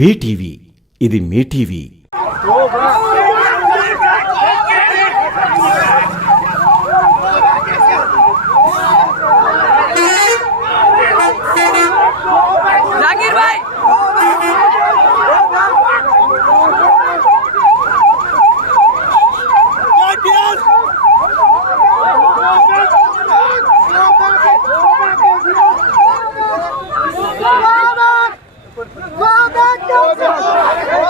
BTV ఇది మీ TV. 好的就是